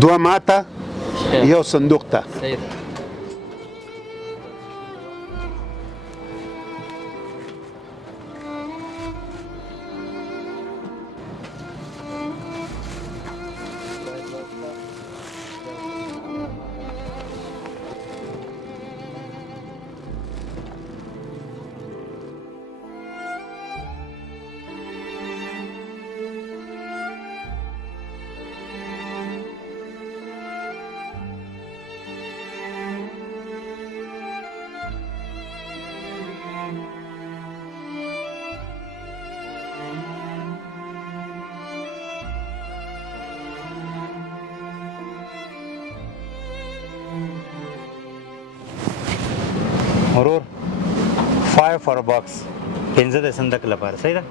دوه ماته یو صندوق ته. صحیح ده. ورور 5 فور باکس 15 د صندوق لپاره صحیح ده.